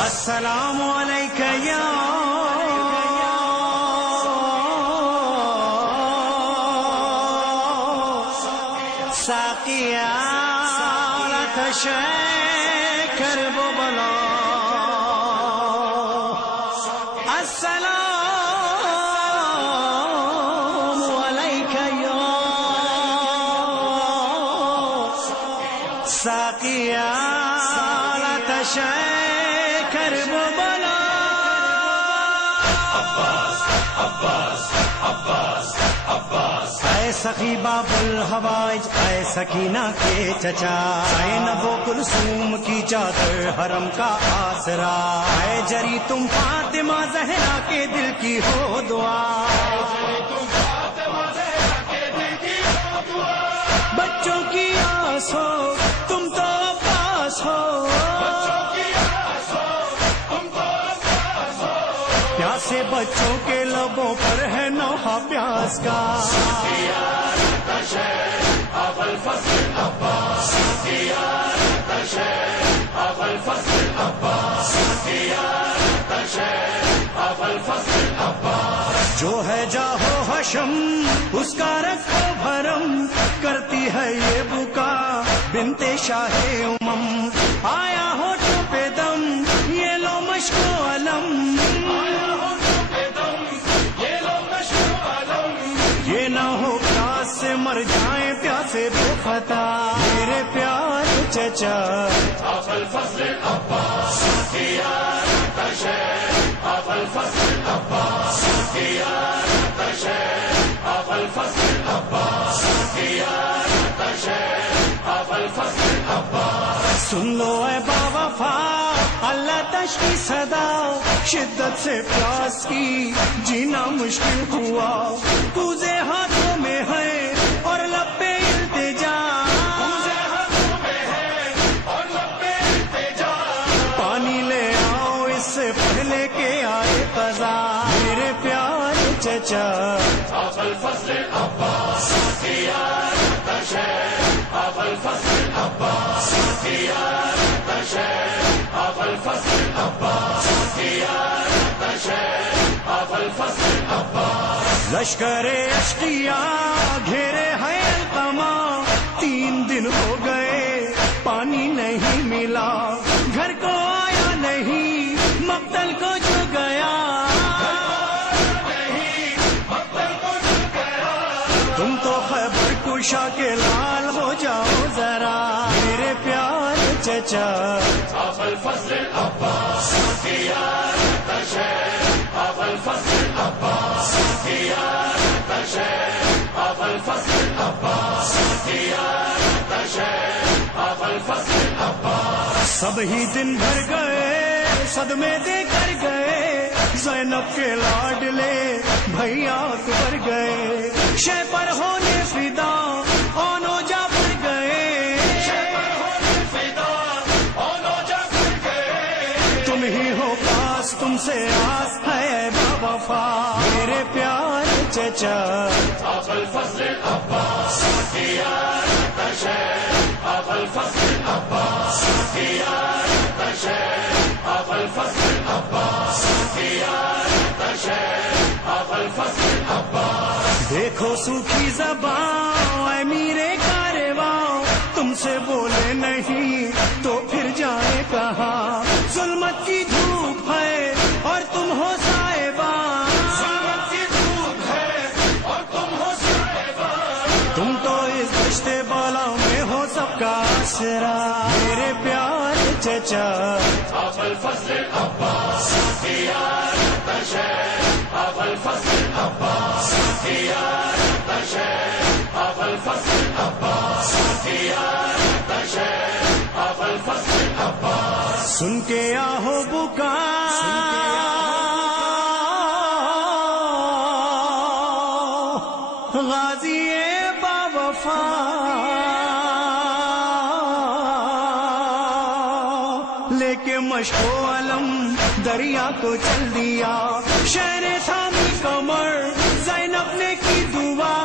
السلام علیک یا ساقیا لا تشکر بلا السلام علیک یا ساقیا لا تشکر بلا اے سخی باب الحوائج اے سکینہ کے چچا زینب و کلثوم کی چادر حرم کا آسرا اے جری تم فاطمہ زہرا کے دل کی ہو دعا بچوں کی آس ہو تم تو پاس ہو پیاسے بچوں کے لبوں پر ہے نوحہ پیاس کا جو ہے جاہو حشم اس کا رکھو بھرم کرتی ہے یہ بکا بنت شاہ امم آیا ہو پہ دم یہ لو مشک و علم یہ نہ ہو پیاس سے مر جائیں پیاسے بے خطا میرے پیار چچا سن لو اے با وفا اللہ تش کی صدا شدت سے پیاس کی جینا مشکل ہوا کوزے ہاتھوں میں ہے اور لب پہ التجا پانی لے آؤ اس سے پہلے کہ آئے قضا میرے پیار چچا لشکر اشقیاء گھیرے ہے القما 3 دن ہو گئے پانی نہیں ملا گھر کو آیا نہیں مقتل کو جو گیا تم تو خیبر کشا کے لال ہو جاؤ ذرا میرے پیار چچا سب ہی دن بھر گئے صدمے دے کر گئے زینب کے لاڈلے بھیا اکبر گئے شہ پر ہونے فدا اونو جا پر گئے تم ہی ہو پاس تم سے آس ہے با وفا میرے پیار چچا دیکھو سوکھی زبان اے میرے کارواں تم سے بولے نہیں تو پھر جائے کہاں ظلمت کی دھوپ ہے اور تم ہو صاحبان تم تو اس رشتے بالا میں ہو سب کا آسرا میرے پیار چچا سن کے آہو بکا غازی با وفا لے کے مشک و علم دریا کو چل دیا شہر تھامی کمر زینب نے کی دعا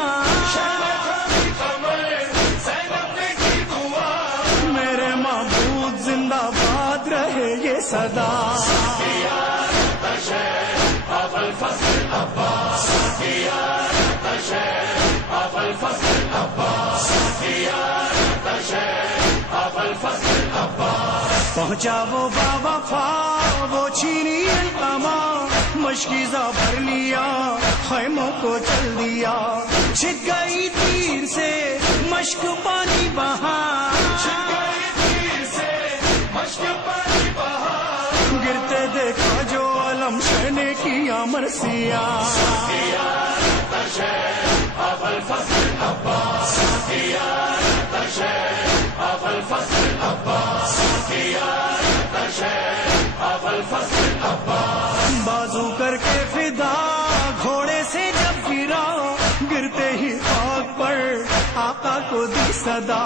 میرے معبود زندہ باد رہے صدا. پہنچا وہ باوفا وہ چھینی القما، مشکیزہ بھر لیا خیموں کو چل دیا. چھک گئی تیر سے مشک پانی بہا، گرتے دیکھا جو علم شہ نے کیا مرثیہ. بازو کر کے فدا گھوڑے سے جب گرا، گرتے ہی خاک پر آقا کو دی صدا.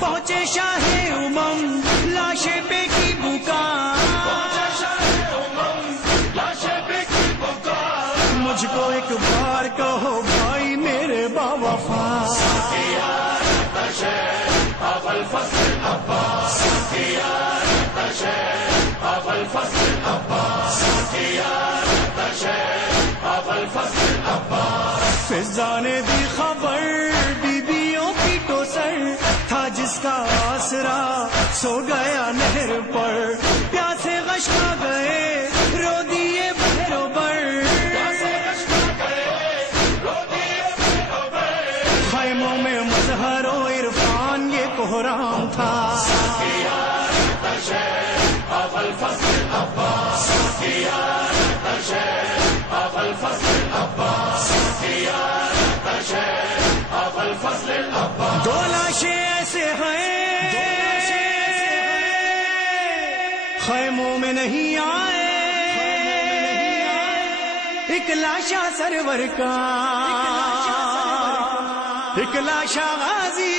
پہنچے شاہ امم لاشیں پہ کی بکا، مجھ کو ایک بار کہو بھائی میرے باوفا. فضا نے دی خبر بیبیوں کی تو سر تھا جس کا آسرا سو گیا نہر پر. پیاسے غش کھا گئے رو دیے بہرو بر، خیموں میں مظہر و عرفان یہ کوہرام تھا. دو لاشیں ایسے ہیں خیموں میں نہیں آئے، ایک لاشا سرور کا، ایک لاشا غازی